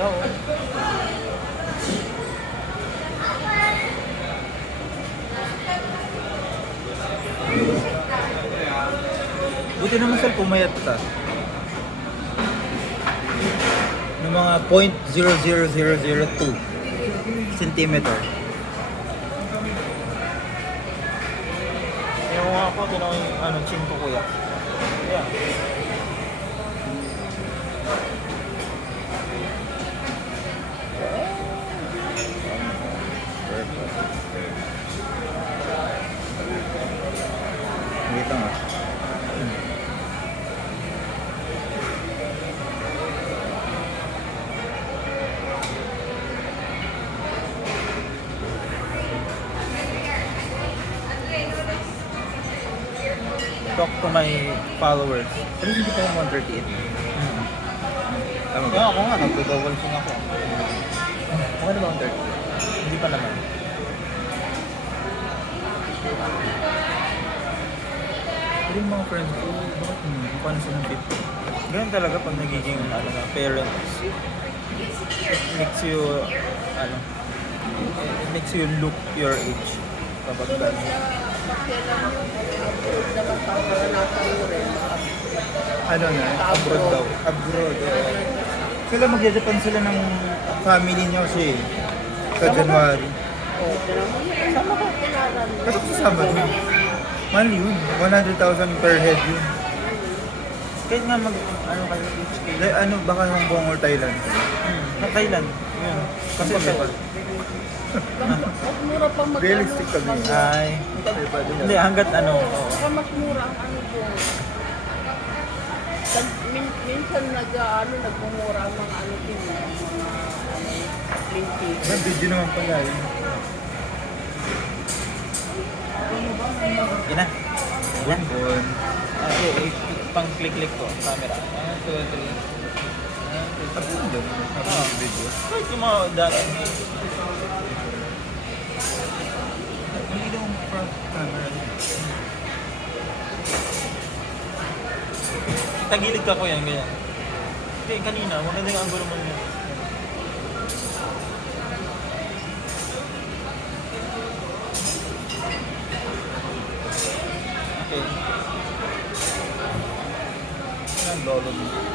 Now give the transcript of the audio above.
Oo. Buti naman sir, pumayat ka. Ng mga 0.00002 centimeter. Yung ako, tinawag yung chin ko kuya. Yeah. Wait lang ah. Talk to my followers. Pero hindi pa ako 138. Tama ba? Ako nga, nagdo-double sing ako. Okay na ba 138? Hindi pa naman. Pero yung mga friends ko, bakit paano sila ng 50? Ganun talaga pag nagiging parents. It makes you look your age. Kapag gano'n. Ano na? Abroad daw. Abroad. Sila magja-Japan sila ng family niyo kasi sa January. Sama ka. Kasi kasama din. Mahal yun. 100,000 per head yun. Kahit nga kayo each kayo. Baka Hong Kong or Thailand. Thailand. Yun. Kasi mas mura pang magkano. realistic kami. Ay. Hindi, hanggat Saka mas mura ang doon. Minsan nagmumura ang mga din, mga linti. May video naman pala yun. Yan na. Yan. Pang-click-click ko ang camera. 1, 2, 3. Tapos na doon. Tapos video. Kahit yung mga dati. Mali daw ang front camera niya. Tagilid ka ko yan, ganyan. Hindi, kanina. Maganda yung angulo mo niya. Okay. Yan, lolo mo.